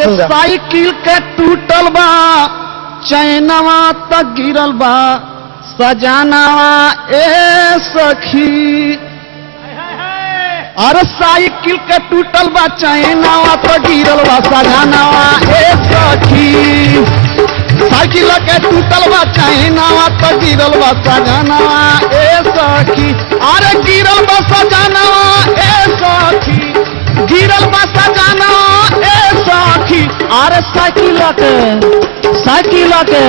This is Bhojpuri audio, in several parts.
साइकिल के टूटल बा चैनवा तक गिरल बा सजानवा ए सखी। अरे साइकिल के टूटल बा चैनवा तक गिरल बा सजानवा ए सखी। साइकिल के टूटल बा चैनवा तक गिरल बा सजानवा ए सखी। अरे गिरल बा सजानवा ए सखी, गिरल बा सजानवा ए सखी। अरे साइकिल के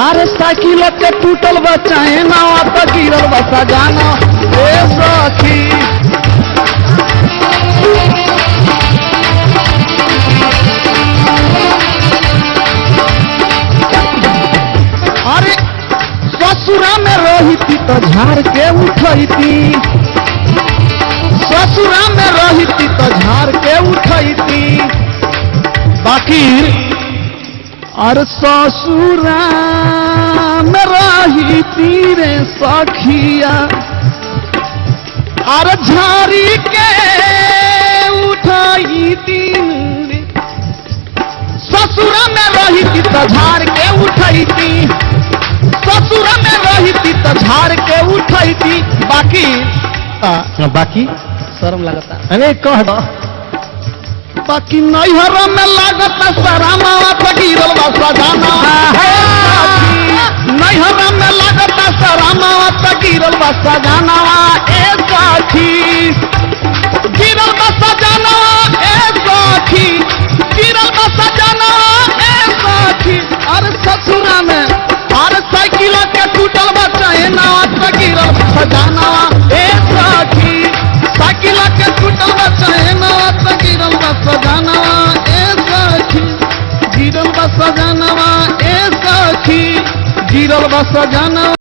अरे साइकिल के टूटल बा चैनवा तक गिरल बा सजानवा ए सखी। अरे ससुरा में रही तो झाड़ के उठती, ससुरा में रही तो झाड़ के उठती, बाकी अरे ससुरा में रही रे सखिया अरे झाड़ी के उठती। ससुरा में रही तो झाड़ के उठती, ससुरा में रही तो झाड़ के उठती, बाकी शर्म लगता अरे कह दो। बाकी नैहर में लागता सरामावा तक गिरल बा सजानवा है सखी। नैहर में लागता सरामावा तक गिरल बा सजानवा ए सखी। गिरल बा सजानवा ए सखी, गिरल बा सजानवा ए सखी। अरे ससुरा में अरे साइकिल के टूटल बा चैनवा तक गिरल बा सजानवा ए सखी। साइकिल के टूटल बा चैनवा तक गिरल बा सजानवा ए सखी। गिरल बा सजानवा ए सखी, गिरल बा सजानवा।